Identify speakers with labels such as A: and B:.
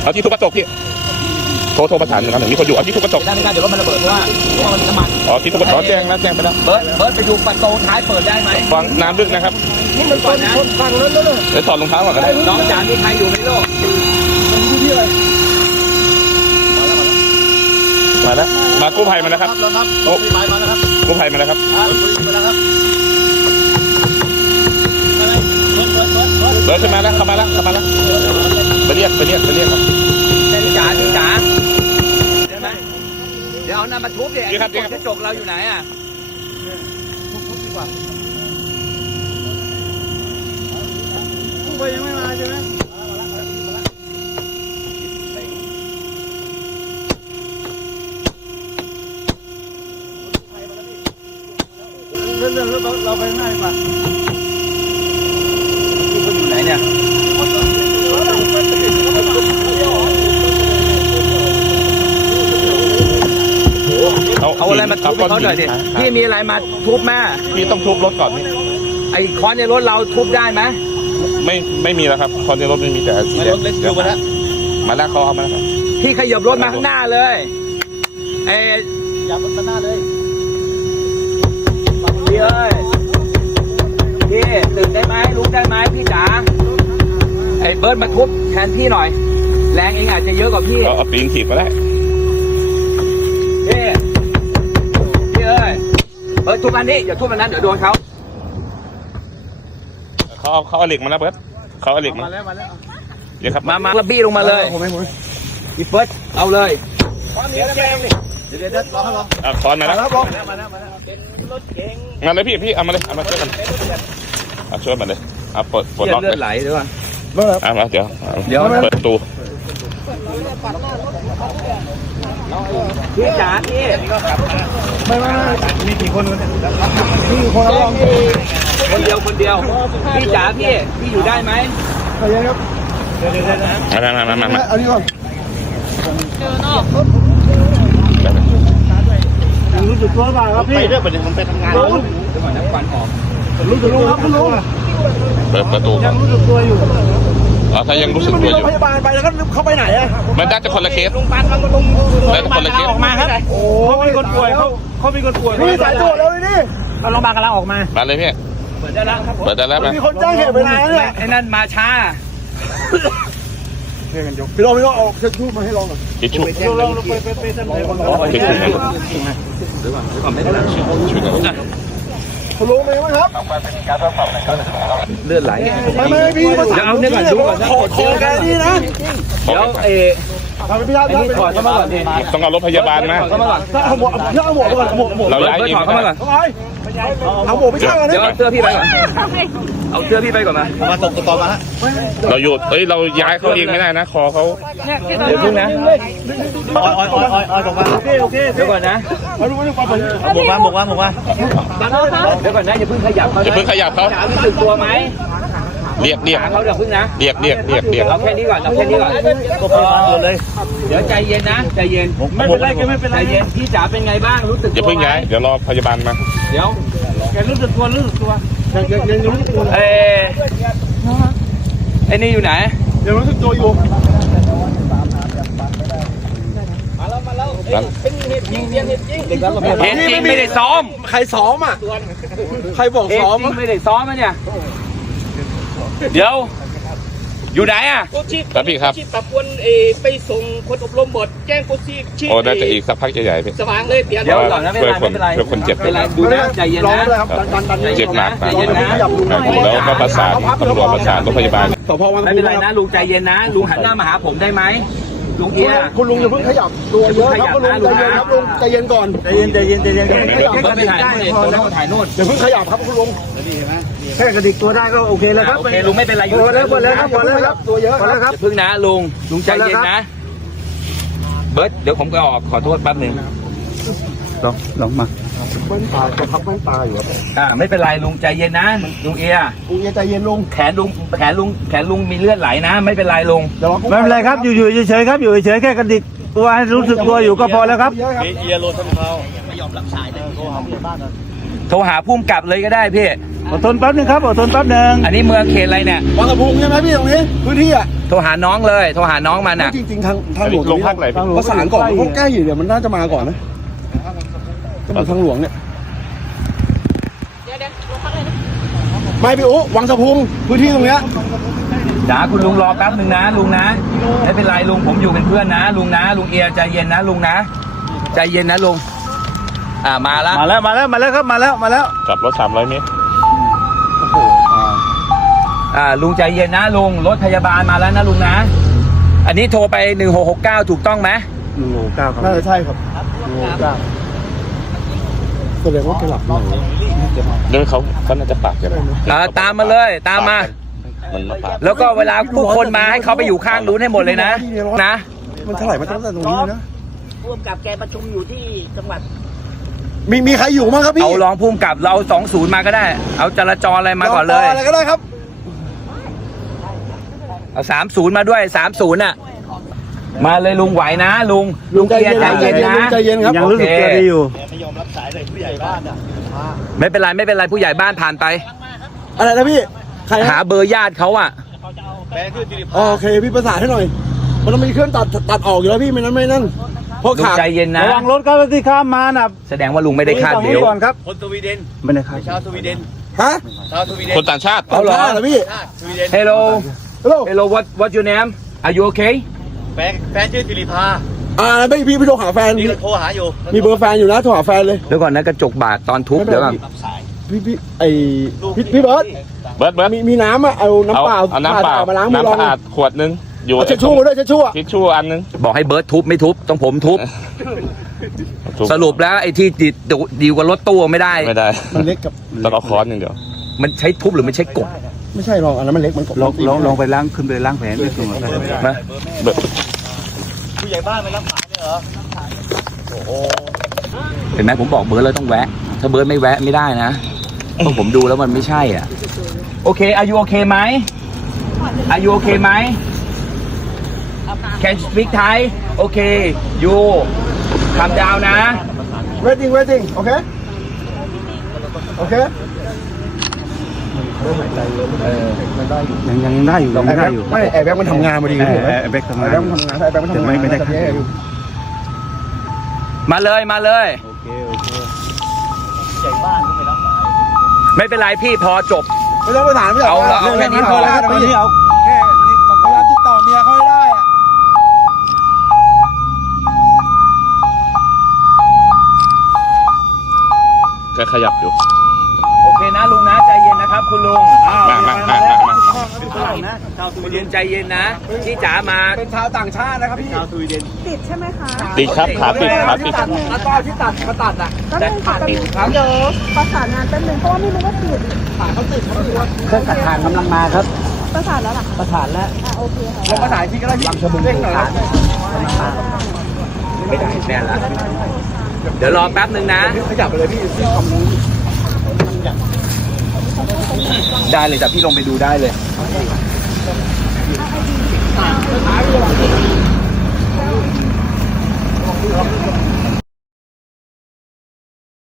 A: เอาที่ทุบกระจกพี่โทรประสานหนึ่งครับมีคนอยู่เอาที่ทุบกระจก
B: ไม่ได้เดี๋ยวรถมันระเบิดเพราะว่ามันน้ำมัน
A: อ๋อที่ทุบกระจกแจ้งแล้วแจ้งไปแล้ว
B: เบิร์ดไปดูประตูท้ายเปิดได้ไหม
A: ฟังน้ำลึกนะครับ
B: นี่มันก่อนนะ
C: ฟังแล้วเลย
A: เดี๋ยวถอดรองเท้าก่อนก็ได้
B: น้องจ๋ามีใครอยู่ในโลก
A: มาแล้วมากู้ภัยมาแล้วครับกู้ภัยมาแล้วครับกู้ภัยมาแล้วครับเบิร์ดขึ้นมาแล้วเข้ามาแล้วไปเรียกครับ
B: พี่จ๋าเดี๋ยวไหมเดี๋ยวเอาน้ำมาทุบดิกระจกเราอยู่ไหนอ่ะ
C: กู้ภัยยังไม่มาใช่ไหมเรื่องเราไปง่ายกว่า
B: ที่เขาอยู่ไหนเนี่ยเอาอะไรมาทุบเขาหน่อยดิพี่มีอะไรมาทุบแม่
A: พี่ต้องทุบรถก่อนนี่
B: ไอ้ค้อนในรถเราทุบได้ไหม
A: ไม่มีแล้วครับคอนในรถไม่มีแต่สีแดง
B: เดี๋ยวมา
A: แล้วเขาเอามาแล้วครับ
B: พี่ขยับรถมาข้างหน้าเลย
C: อย่าบนหน้าเลย
B: พี่เอ้ยพี่ตื่นได้ไหมลุกได้ไหมพี่จ๋าไอ้เบิร์ดมาทุบแทนพี่หน่อยแรงเองอาจจะเยอะกว่าพี่
A: เอาปีนถีบก็ได้
B: พี่เอ้ยเบิร์ดทุบอันนี้อย่าทุบอันนั้นเดี๋ยวโดนเขา
A: เอาเหล็กมาแล้วเบิร์ดเขาเอาเหล็กมาเดี๋ยวครับ
B: มาระบี้ลงมาเลยพี่เบิร์ดเอาเลย
C: เดี๋ยวรอ
A: คอนมาแล้วงานเลยพี่เอามาเลยเอามาช่วยกันช่วยมาเลยปลดล็อก
B: เลือดไหลด้วย
A: มาเดี๋ยวเปิดประตู
B: พี่จ๋าพี่
C: ไม่มีกี่คนพี่คนละ
B: คนเดียวพี่จ๋าพี่อยู่ได้ไหม
C: ใครครับ
A: มา
C: เอาดีก่อนรู้สึกตัวเปล่าครับพี่
A: ไปด้วยไปผมไปทำงาน
B: ก่อนนะควันออก
C: รู้สึกครับคุณลุง
A: เปิดประตู
C: ยังรู้สึกตัวอยู่
A: ถ้ายังรู้สึกตัวอยู่
C: พยาบาลไปแล้วก็เขาไปไหนอะ
A: มันน่าจะคนละเคส
B: โรงพยาบาลมันก็ตรง
A: น่าจะคนละเคส
C: ออกมาครับโอ้เขามีคนป่วยเขามีคนป่วยพี่สายตรวจแล้วนี่โรงพยาบาลกำลังออกมา
A: เลยพี่
B: เปิดได้แล้ว
A: มั้ย
C: มีคนแจ้งเหตุไปนานเนี่ย
B: ไอ้นั่นมาช้า
C: พี่ลองเอาเช็ดชูมาให้ลองก่อน
A: เช็ดชู
C: ลองไปทำไหนก่อน
A: เช็ดชู
B: ไม่ได้
C: คุณลุงเป็นไงครับ
B: เลือดไหล
C: ไม่พี่
B: จะเอาเนี่ยก่อนดูก่อนนะ
C: ขอแกนี่นะ
B: เดี๋ยว
C: ทำเป็นพี่ท่าน
B: ถอดเข้ามาก่อนดิ
A: ต้องเอารถพยาบาลมา
C: เอาหมวกก่อนหมวก
A: เราย้ายอีก
B: ถอดเข้ามาก่อน
C: เอาหมวกไปช่างกันนะ
B: เดี๋ยวเอาเสื้อพี่ไปก่อนเอาเสื้อพี่ไปก่อนมาตกต่อมา
A: เราอยู่เราย้ายเขาเองไม่ได้นะคอเขา
B: เดี๋ยวพึ่งนะ
C: ตกมาโอเค
B: เดี๋ยวก่อนนะ
C: มาดูความเป็น
B: บวกมาเดี๋ยวก่อนนะอย่าเพิ่งขยับเขารู้สึกตัวไหม
A: เรียก
B: เขาเดี๋ยวพึ่งนะ
A: เรียก
B: เอาแค่นี้ก่อนก็พอเลยเดี๋ยวใจเย็นนะใจเย็น
C: ไม่เป็นไร
B: ใจเย็นพี่จ๋าเป็นไงบ้างรู้สึกตัว
A: อย่าเพิ่งย้ายเดี๋ยวรอพยาบาลมา
B: เดี๋ยว
C: แกรู้สึกตัวยังรู้สึกตัว
B: ไอ้นี่อยู่ไหน
C: ยังรู้สึกตัวอยู่
B: มาแล้วเป็นเหตุจริงไม่ได้ซ้อม
C: ใครซ้อมอ่ะใครบอกซ้อม
B: ไม่ได้ซ้อมอ่ะเนี่ยเดี๋ยวอยู่ไหนอ่ะ
A: ครับพี่ครับ
B: ปรับวนไปส่งคนอบรมบทแจ้งโคชีพ
A: โอ้น่าจะอีกสักพักใหญ่ๆพี่
B: สว่างเลยเดี๋ยวก่อนนะไม่เป็นไร
A: คนเจ็บ
B: เป็นไรดูนะใจเย็นนะ
A: เจ็บหนักแล้วก็ประสานตำรวจประสานรถพยาบาล
B: ไม่เป็นไรนะลุงใจเย็นนะลุงหันหน้ามาหาผมได้ไหมลุงเอีย
C: คุณลุงอย่าเพิ่งขยับตัวเยอะครับคุณลุงใจเย็นก่อนใจเย็น
B: ไปถ่ายโน่น
C: อย่าเพิ่งขยับครับคุณลุงแค่กระดิกตัวได้ก็โอเคแล้วครับ
B: โอเคลุงไม่เป็นไร
C: อยู่แล้วครับตัวเยอะครับ
B: อย่าพึ่งนะลุงใจเย็นนะเบิร์ดเดี๋ยวผมก็ออกขอโทษแป๊บนึงลองมา
C: แว่นตาจะพับแว่นตาอยู่
B: ครับไม่เป็นไรลุงใจเย็นนะลุงเอีย
C: ใจเย็นลุง
B: แขนลุงมีเลือดไหลนะไม่เป็นไรลุง
C: ไม่เป็นไรครับอยู่เฉยครับอยู่เฉยแค่กระดิกตัวให้รู้สึกตัวอยู่ก็พอแล้วครับ
B: เอียโรทำเขาไม่ยอมรับสายเลยโทรหาพุ่มกลับเลยก็ได้พี่
C: โทอดทนแป๊บนึงครับอดทนแป๊บนึง
B: อันนี้เมืองเขตอะไรเนี่ย
D: บางกระพุงใช่ไหมพี่ตรงนี้พื้นที่อ่ะ
B: โทรหาน้องเลยโทรหาน้องมันอ่ะ
D: จริงๆทางหลวง
A: ลงพักไหนพี่
D: ประสานก่อนพวกใกล้เดี๋ยวมันน่าจะมาก่อนนะก็เหมือนทางหลวงเนี่ยไม่พี่อุ๊วังสะพุงพื้นที่ตรงเนี้ย
B: จ๋าคุณลุงรอแป๊บหนึ่งนะลุงนะไม่เป็นไรลุงผมอยู่เป็นเพื่อนนะลุงนะลุงเอียใจเย็นนะลุงนะใจเย็นนะลุงมาแล้ว
C: มาแล้วครับมาแล้ว
A: กลับรถ300 เมตร
B: ลุงใจเย็นนะลุงรถพยาบาลมาแล้วนะลุงนะอันนี้โทรไป1669ถูกต้องไหม
C: 169ครับ
D: น่าจะใช่ครับแสดงว่าแกหลับหน่อย
A: เดี๋ยวเขาน่าจะปากกัน
B: ตามมาเลยตามมา
A: มันมาปาก
B: แล้วก็เวลาผู้คนมาให้เขาไปอยู่ข้างนู้นให้หมดเลยนะนะ
D: มันเท่าไหร่มันตั้งแต่ตรงนี้นะ
E: ร่วมกับแกประชุมอยู่ที่จังหวัด
D: มีใครอยู่มั้งครับพี่
B: เอารองภูมิกับเรา20มาก็ได้ เอาจราจรอะไรมาก่อนเลย
D: อะไรก็ได้ครับ
B: เอา30มาด้วย30น่ะมาเลยลุงไหวนะลุงเกียร์ใจเย็นนะ
D: ใจเย็นครับ
C: ยังรู้สึกตัวดีอยู่
B: ไม่เป็นไรผู้ใหญ่บ้านผ่านไป
D: อะไรนะพี่ใคร
B: หาเบอร์ญาติเขาอ่ะ
D: โอเคพี่ประสานให้หน่อยมันต้องมีเครื่องตัดออกอยู่แล้วพี่ไม่นั้นไม่นั่นเพราะ
B: ลุง
D: ขาด
B: ใจเย็นนะ
C: ระวังรถครับที่ข้ามมาน่ะ
B: แสดงว่าลุงไม่ได้คาดเดี๋ยว
C: ก่อนครับ
F: คนสวีเดน
C: ไม่ได้คาด
F: ชาวสวีเดน
D: ฮะ
F: ชาวสวีเดน
A: คนต่างชาติ
B: เอาเหรอ
D: เหรอพี่
F: สวีเดน
B: Hello
D: ฮัลโหล
B: what your name Are you okay
F: แฟนชื่อสิริภา
D: ไม่พี่โทรหาแฟน
F: นี่เราโทรหาอยู่
D: มีเบอร์แฟนอยู่นะโทรหาแฟนเลย
B: เดี๋ยวก่อนนะกระจกบาดตอนทุบเดี๋ยวก่อน
D: พี่เบิร์ด
A: เบิร์ด
D: มีน้ำอ่ะเอาน้ำเปล่า
A: เอาน้ำเปล่า
D: มาล้างมือลอง
A: น้ำสะอาดขวดนึงอยู่
D: เอาเช็ดชู่ด้วยเช็ดชู่อะ
A: ทิชชู่อันนึง
B: บอกให้เบิร์ดทุบไม่ทุบต้องผมทุบ สรุปแล้วไอ้ที่ดีกว่ารถตู้ไม่ได้
A: ไม่ได้
D: มันเล็กกับ
A: ต้องเอาค้อนอย่างเดียว
B: มันใช้ทุบหรือมันใช้กด
D: ไม่ใช่หรอกอันนั้นมันเล็กมันกบ
C: ลองไปล้างขึ้นไปล้างแผลด้วยตัวมัน
B: นะ
A: เบิร์ด
F: ผู้ใหญ่บ้านไม่รับสายเลยเหรอ
B: เห็นไหมผมบอกเบิร์ดแล้วต้องแวะ ถ้าเบิร์ดไม่แวะไม่ได้นะเพราะผมดูแล้วมันไม่ใช่อ่ะโอเคอายุโอเคไหมอายุโอเคไหม Can you speak Thai โอเคยูคำดาวนะ
D: waiting โอเคโอเค
C: ยังได้อยู่ยังได้อยู่
D: ไม่แอร์แบ็กมันทำงานมาดีนะ
C: แอร์แบ็กทำงาน
D: แอร์แบ็กมันทำงานแอร์แบ็กมันทำงาน
C: ไม่ได้
B: มาเลย
C: โอเค
B: ไม่เป็นไรพี่พอจบ
D: ไม่ต้องไปถามไม่
B: เอาละ
D: แค่นี้
B: เอา
D: พอแล้ว
C: ตอน
D: พี่
C: นี้เอา
D: แค่นี้พยายามติดต่อเมียเขาให้ได้อะ
A: ก็ขยับอยู่
B: โอเคนะลุงนะใจเย็นนะครับคุณลุง
A: มา
B: คุณลุงใจเย็นนะที่จ๋ามา
D: เป็นชาวต่างชาตินะครับพี่
G: ติดใช่ไหมคะ
A: ติดครับขาติดขาติด
D: แล้วก็ที่ตัดมาตัดอ่ะ
G: ก็นึงค่ะเดี๋ยวประสานงานแป๊บนึงเพราะว่าไม่รู้ว่าติด
D: เครื่องตัดถ่านกำลังมาครับ
G: ประสานแล้วเหรอคะ
D: ประสานแล้ว
G: โอเคค่ะ
D: แล้วประสานที่ก็ได้พี่เร่งหน่อยนะ
B: ไม่ได้แน่ละเดี๋ยวรอแป๊บนึงนะ
D: ขยับไปเลยพี่ที่คอมมูน
B: ได้เลยแต่พี่ลงไปดูได้เลย